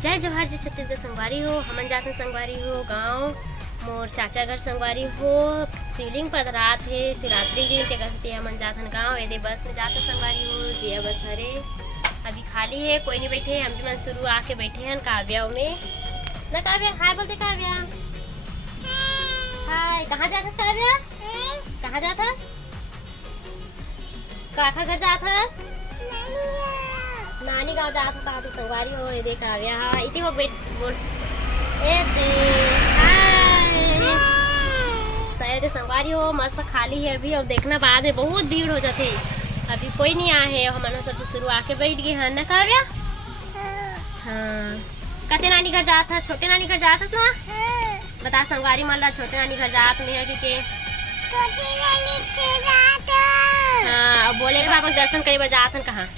जय जोहार जी छत्तीसगढ़ संगवारी हो। हमन जाते संगवारी हो गाँव मोर चाचा घर संगवारी हो। शिवलिंग पधरात हे शिवरात्रि दिन ते कसते हमन जाथन गाँव एदे बस में जाते संगवारी हो। जिया बस हरे अभी खाली है, कोई नहीं बैठे। हम भी मन शुरू आके बैठे हैं काव्या में ना। काव्या हाय बोलते। काव्या हाय। कहाँ जाथस काव्या? कहाँ जाथस? काका घर जाथस? नानी गाँव जात हो। कहा तो संगवारी हो ये देख काव्या हा इति हो बैठ बोल ए दे हाय। शायद संगवारी हो मस्त खाली है अभी। अब देखना बाद में बहुत भीड़ हो जाते। अभी कोई नहीं आया है। हम सबसे शुरू आके बैठ गए हैं ना काव्या। हाँ कते नानी घर जात है? छोटे नानी घर जात ना? बता संगवारी मन ला छोटे नानी घर जात नहीं है कि हाँ। अब बोले बाबा दर्शन कई बार जात हैं कहाँ?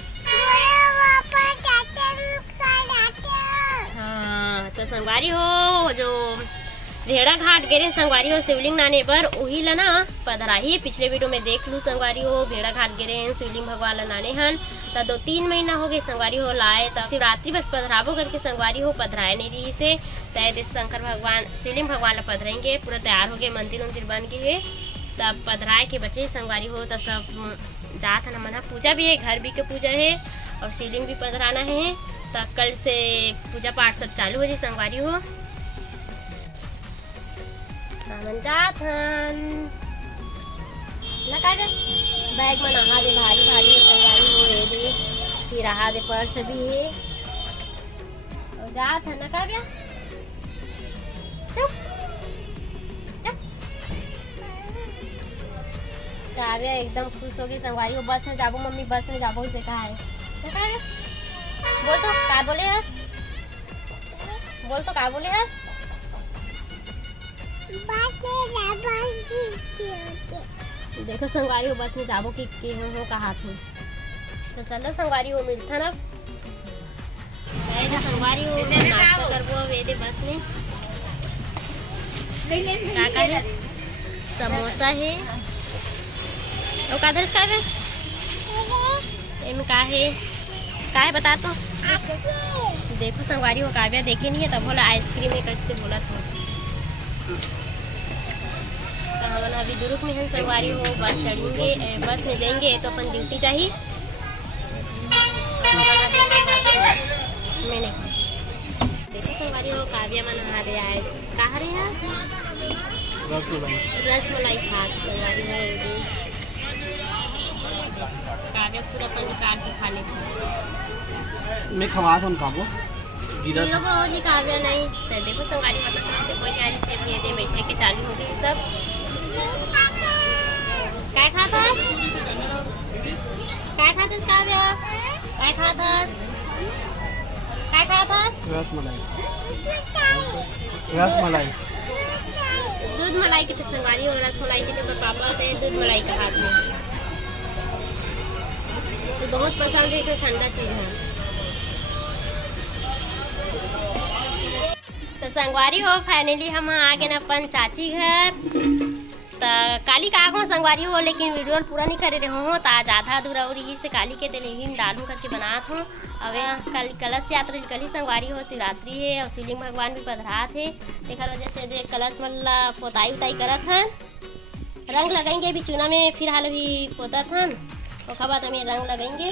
हाँ तो संगवारी हो जो रेड़ा घाट गिरे संगवारी हो शिवलिंग नाने पर वही ला ना पधराही। पिछले वीडियो में देख लू संगवारी हो भेड़ा घाट गिरे हैं शिवलिंग भगवान ला नाने हन। तो 2-3 महीना हो गए संगवारी हो लाए। तो शिवरात्रि पर पधराबो करके संगवारी हो पधराए नहीं रही से तय शंकर भगवान शिवलिंग भगवान ला पधराएंगे। पूरा तैयार हो गए मंदिर उन्दिर बन के है। तब पधराए के बचे संगवारी हो तो सब जात है मना। पूजा भी है, घर भी के पूजा है और शिवलिंग भी पधराना है। तो कल से पूजा पाठ सब चालू हो जाए संगवारी हो। हमन जात हन ना काव्या बैग में नहा दे भारी भारी संगवारी हो ये दे फिर रहा दे पर्स भी है और जात है ना काव्या। चुप काव्या एकदम खुश हो गई संगवारी हो। बस में जाबो मम्मी बस में जाबो से कहा है ना काव्या? बोल तो का बोले हस? बोल तो का बोले हस? देखो संगवारी हो बस में जाबो कि हो कहा थे। तो चलो संगवारी हो मिलता ना संगवारी हो नाश्ता करबो वेदे बस में। काका है समोसा है और कादरस का है एम का है बता तो। देखो संगवारी हो काव्या देखे नहीं है तब बोला आइसक्रीम में कैसे बोला था। तो हम अभी दुरुक में हैं संगवारी हो बस चढ़ेंगे बस में जाएंगे तो अपन ड्यूटी चाहिए। मैंने देखो संगवारी हो काव्या मन नहा दे आए कहाँ रहे हैं रसमलाई खा संगवारी हो काव्या पूरा अपन निकाल के खा लेते। मैं खवा था काबो गिरा था जी काव्या नहीं। तो देखो संगवारी मतलब से कोई नहीं आ रही थी। अभी ये बैठे के चालू हो गई सब। क्या खाता काव्या? क्या खाता? रसमलाई रसमलाई दूध मलाई के संगवारी हो रसमलाई के तो पापा से दूध मलाई का हाथ में तो बहुत पसंद है। इसे ठंडा चीज है। तो संगवारी हो फाइनली हम आ गए अपन चाची घर। तो काली का आगो संगवारी हो लेकिन वीडियो पूरा नहीं करे रहे हो। तो आज आधा अधूरा और इसी से काली के तेल डालू करके बनात हूँ। अब कल कलश यात्रा कल संगवारी हो शिवरात्रि है और शिवलिंग भगवान भी पधरा थे। देखा वजह से कलश वाला पोताई उताई करत हन। रंग लगाएंगे अभी चूना में फिलहाल अभी पोता था और खबा हमें रंग लगाएंगे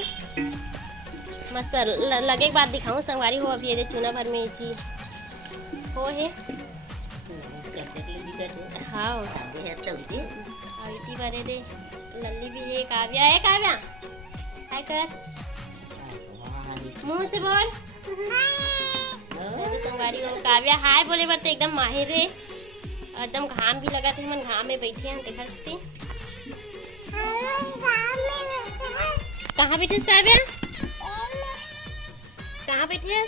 मस्त लगे के बाद दिखाऊँ संगवारी हो। अभी ये चूना भर में इसी हो है। हाँ इटी भरे दे नल्ली भी है। काव्या है काव्या हाय कर मुंह से बोल। संगवारी हो काव्या हाय बोले बर तो एकदम माहिर है। एकदम घाम भी लगा थे मन घाम में बैठे हैं देखा सकती। कहाँ बैठे काव्या? कहाँ बैठे?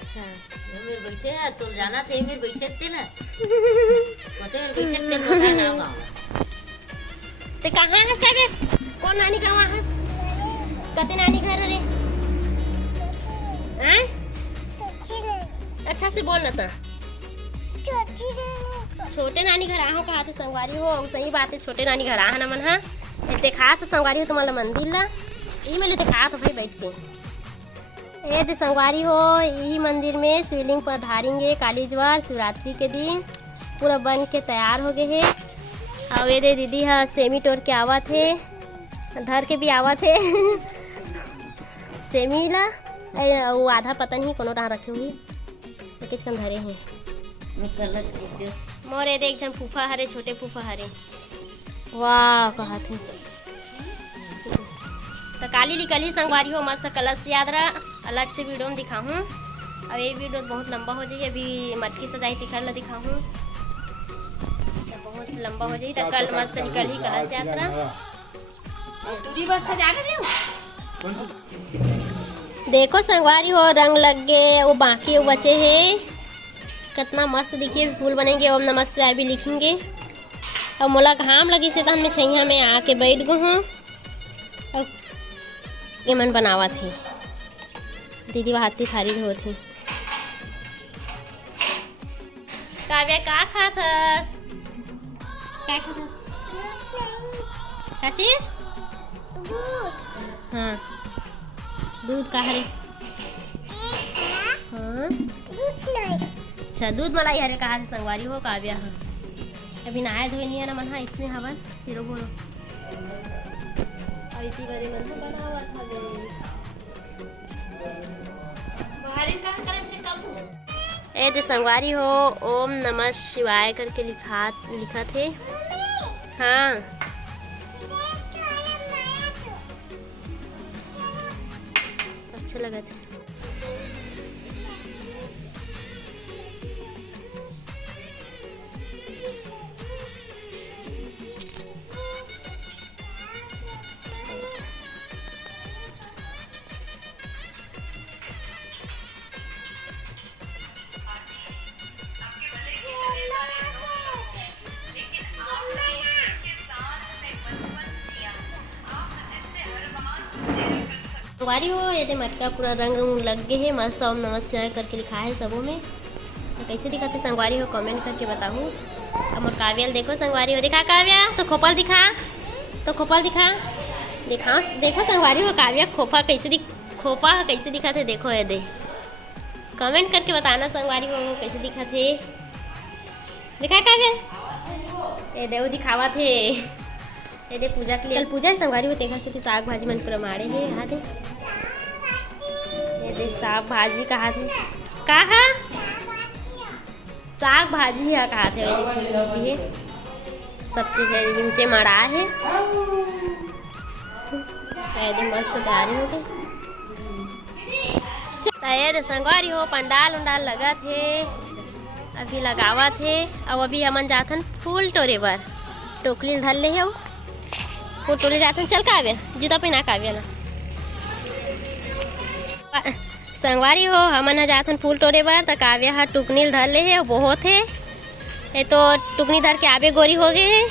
अच्छा मेरे बैठे हैं तो जाना थे मेरे बैठे थे ना मते मेरे बैठे थे मोटा ना गाँव ते कहाँ है काव्या? कौन नानी का वहाँ? कते नानी घर रे? हैं? अच्छा से बोलना था। छोटे नानी घर आहो कहा तो संगवारी हो सही बात है। छोटे नानी घर आहा ना मन हा देखा तो संगवारी हो तुम्हारा मंदिर ला ये मैंने देखा तो भाई बैठ के ये दे संगवारी हो, यही मंदिर में शिवलिंग पर धारेंगे कालीज्वार शिवरात्रि के दिन। पूरा बन के तैयार हो गए है। और ये दे दीदी हा सेमी तोड़ के आवा थे, धर के भी आवा थे सेमी ला। वो आधा पता नहीं कोनो रहा रखे हुए किस कम धरे हैं। मोर ये देख जन फूफा हरे, छोटे फूफा हरे। वाह कहा थे तो काली निकली संगवारी हो मस्त कलश याद रहा। अलग से वीडियो में दिखाऊँ। अब ये वीडियो बहुत लंबा हो जाए। अभी मटकी सजाई तिखर ला दिखाऊँ तो बहुत लंबा हो जाए। तो कल मस्त निकल ही कलश यात्रा। बस सजा रहे हो। देखो संगवारी हो रंग लग गए, वो बाकी वो बचे हैं। कितना मस्त दिखिए फूल बनेंगे। ओम नमः शिवाय भी लिखेंगे। अब मोला घाम लगी से तो मैं छैया में आके बैठ गई हूँ। अब ये मन बनावा थी दीदी हाथी थारी धो थी। काव्या का खात हस? क्या खात क्या चीज? हाँ दूध का हरे। हाँ अच्छा दूध मलाई हरे कहा संगवारी हो काव्या। हाँ अभी नहाए धोए नहीं है ना मन। हाँ इसमें हवन सिरो बोलो और इसी बारे मन बना हुआ था। ए जो संगवारी हो ओम नमः शिवाय करके लिखा थे। हाँ अच्छा लगा था। संगवारी हो ये मटका पूरा रंग लग गए है मस्त। ओम नमः शिवाय करके लिखा है सबों में। तो कैसे दिखाते संगवारी हो कमेंट करके बताऊँ। अब और काव्या देखो संगवारी हो। दिखा काव्या तो खोपल दिखा, तो खोपल दिखा दिखा। देखो संगवारी हो काव्या खोपा कैसे दिखा थे। देखो ये दे कमेंट करके बताना संगवारी हो कैसे दिखा थे। दिखा काव्या ये दे वो दिखावा थे। ये दे पूजा के लिए कल पूजा है संगवारी हो। देखा से साग भाजी मन पूरा मारे है। यहाँ दे ये देख साग भाजी कहा थे। कहा साग भाजी है कहा थे। वैसे सब चीज है नीचे मड़ा है। मस्त तैयारी हो गई। तैयार संगवारी हो पंडाल उंडाल लगा थे अभी लगावा थे। अब अभी हमन जाथन फूल टोरे बर। टोकरी धर ले है फूल टोरे जाथन। चल काव्या जूता पहना काव्या ना। संगवारी हो हमन जाथन फूल टोरे बर। तो काव्या हा टुकनी धर ले है बहुत है। ये तो टुकनी धर के आबे गोरी हो गए है।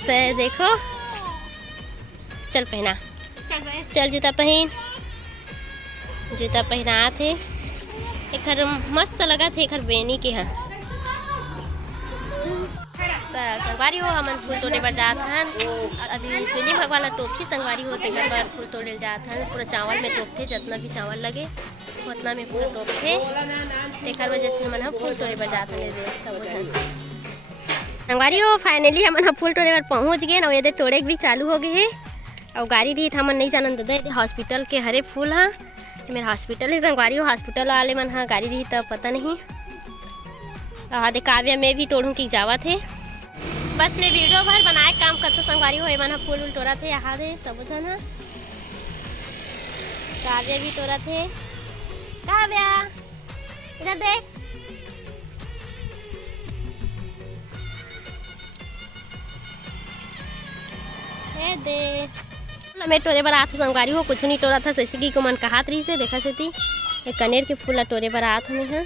तो देखो चल पहना चल जूता पहन। जूता पहना थे एक मस्त लगा थे। एक बेनी के है संगवारी हो हमन फूल तोड़े बर जात हन। अभी शिवलिंग भगवान ला टोपी संगवारी हो तेकर बर फूल तोड़े जात हन। पूरा चावल में तोपथे जितना भी चावल लगे उतना में पूरा तोपथे। तेकर वजह से हमन फूल तोड़े बर जात हन। संगवारी हो फाइनली हमन फूल तोड़े बर पहुँच गए। और ये तोड़े भी चालू हो गए है। और गाड़ी दी हमन नहीं जानन दादा हॉस्पिटल के हरे फूल हाँ मेरा हॉस्पिटल है संगवारी हो। हॉस्पिटल वाले मन हाँ गाड़ी दी तब पता नहीं। और काव्या में भी तोड़ूँ की जावा थे। बस मैं वीडियो भर बनाए काम करते संगवारी हो। मन फूल उल तोड़ा थे यहाँ थे सब जन। काव्या भी तोड़ा थे। काव्या इधर देख दे मैं टोरे बर आत संगवारी हो। कुछ नहीं टोरा था सैसी को मन कहात रही से देखा से थी एक कनेर के फूल टोरे बर आत हमें। हाँ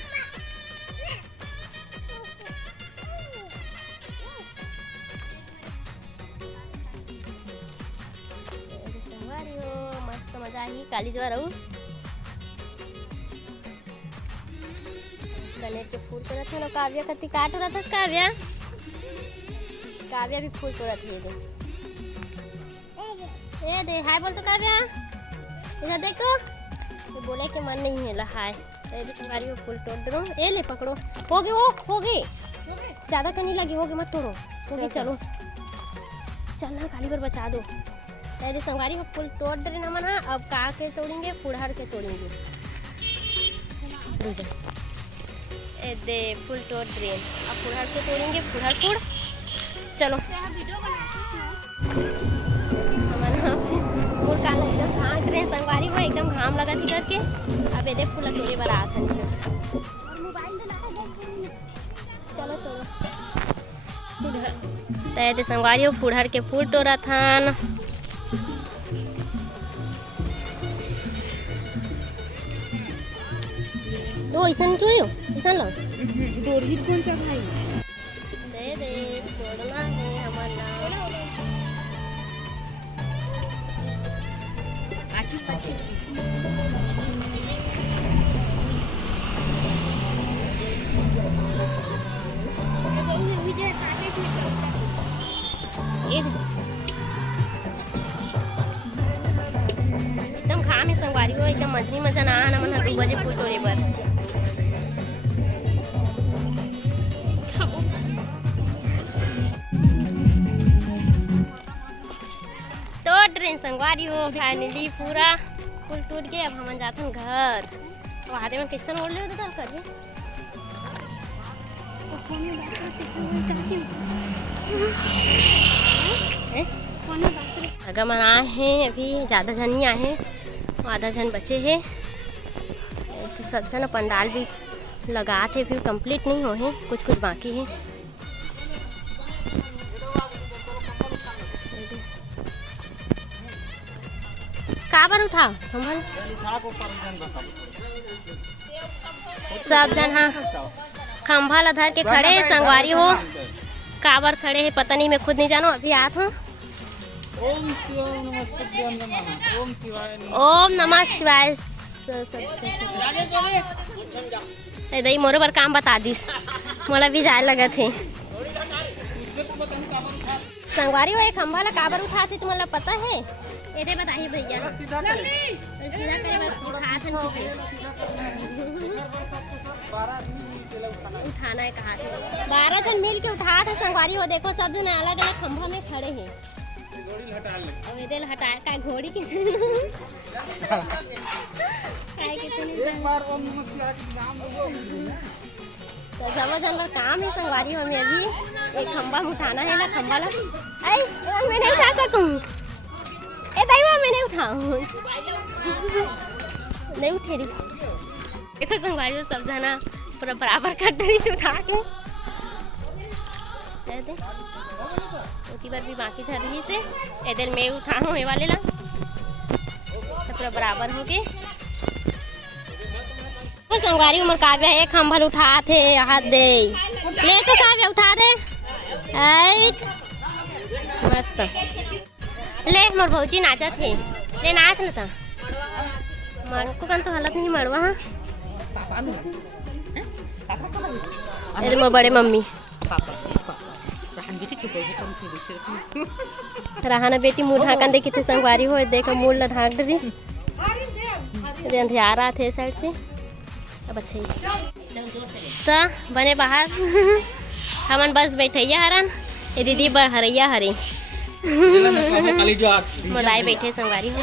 मस्त मजा आई काली ज्वार कनेर के फूल तोड़ा थे। काव्या कति काट रहा था। काव्या भी फूल तोड़ा थे। ए दे हाय बोल तो काव्या इधर देखो, ये बोले के मन नहीं है लहाय। तेरी संगवारी हो फूल तोड़ दो। ए ले पकड़ो, हो गए, वो हो गए, ज़्यादा तो नहीं लगी, हो गए, मत तोड़ो, हो गए, चलो चलना, खाली पर बचा दो। तेरी संगवारी हो फूल तोड़ दे ना मना। अब का के तोड़ेंगे, फुड़हर के तोड़ेंगे। ए दे फूल तोड़ दे, अब फुड़हर के तोड़ेंगे, फुड़हर फुड़। चलो फूल काला एकदम झाँक रहे हैं संगवारी हो, एकदम घाम लगा थी करके। अब ये फूल तोड़े बार आ था। चलो तोड़ो। तो संगवारी हो फुड़हर के फूल तोड़ा था। तो ऐसा नहीं ऐसा लो डोरी कौन सा भाई दे दे तोड़ना है हमारा। एकदम खा में संगवारी हो, एकदम मजनी मजा ना आना मन 2 बजे फूल तोड़े बर। संगवारी हो फाइनली पूरा फूल टूट गए। अब हम जाते हैं घर। तो आधे में किसन ओढ़ ले तो करिए। अगर मन आए हैं, अभी ज़्यादा जन ही आए हैं, आधा जन बचे हैं। तो सब जन पंडाल भी लगा थे, फिर कंप्लीट नहीं हो हैं, कुछ कुछ बाकी है। काबर उठा सब जन। हाँ खंभा ला धर के खड़े हैं संगवारी हो। काबर खड़े हैं पता नहीं, मैं खुद नहीं जानो। अभी आत हूँ। ओम नमः शिवाय। दई मोरे पर काम बता दिस, मोला भी जाए लगा थे। संगवारी हो एक खंभा ला काबर उठा थे तुम्हारा पता है? ये बताइए भैया। उठाना है कहा 12 जन मिल के उठा था संगवारी हो। देखो सब जन अलग अलग खंभा में खड़े हैं। हटाया का घोड़ी की तो सब जन का काम है संगवारी हो। हमें अभी एक खंभा में उठाना है ना, खंभा ला मैं नहीं उठा सकूँ। ए दाईवा मैं नहीं उठाऊँ, नहीं उठे रही। देखो संगवारी हो सब जना पूरा बराबर कर रही थी उठा के। उसी बार भी बाकी चल रही से इधर मैं उठाऊँ ये वाले ला तो पूरा बराबर हो गए। वो संगवारी उमर काव्या है खंभा उठा थे हाथ दे ले तो काव्या उठा दे। मस्त ले मोर भौजी नाचा थे, ले नाच न था। को कन तो हालत नहीं मरवा। हाँ अरे मोर बड़े मम्मी रहाना बेटी मुँह ढाकन देखी थे संगवारी हो। देखो मुँह ला ढाक दे अंधियार रहा थे साइड से। अब अच्छे सा बने बाहर हमन बस बैठैया हरन। ये दीदी हरैया हरे मोदाई बैठे संगवारी हो।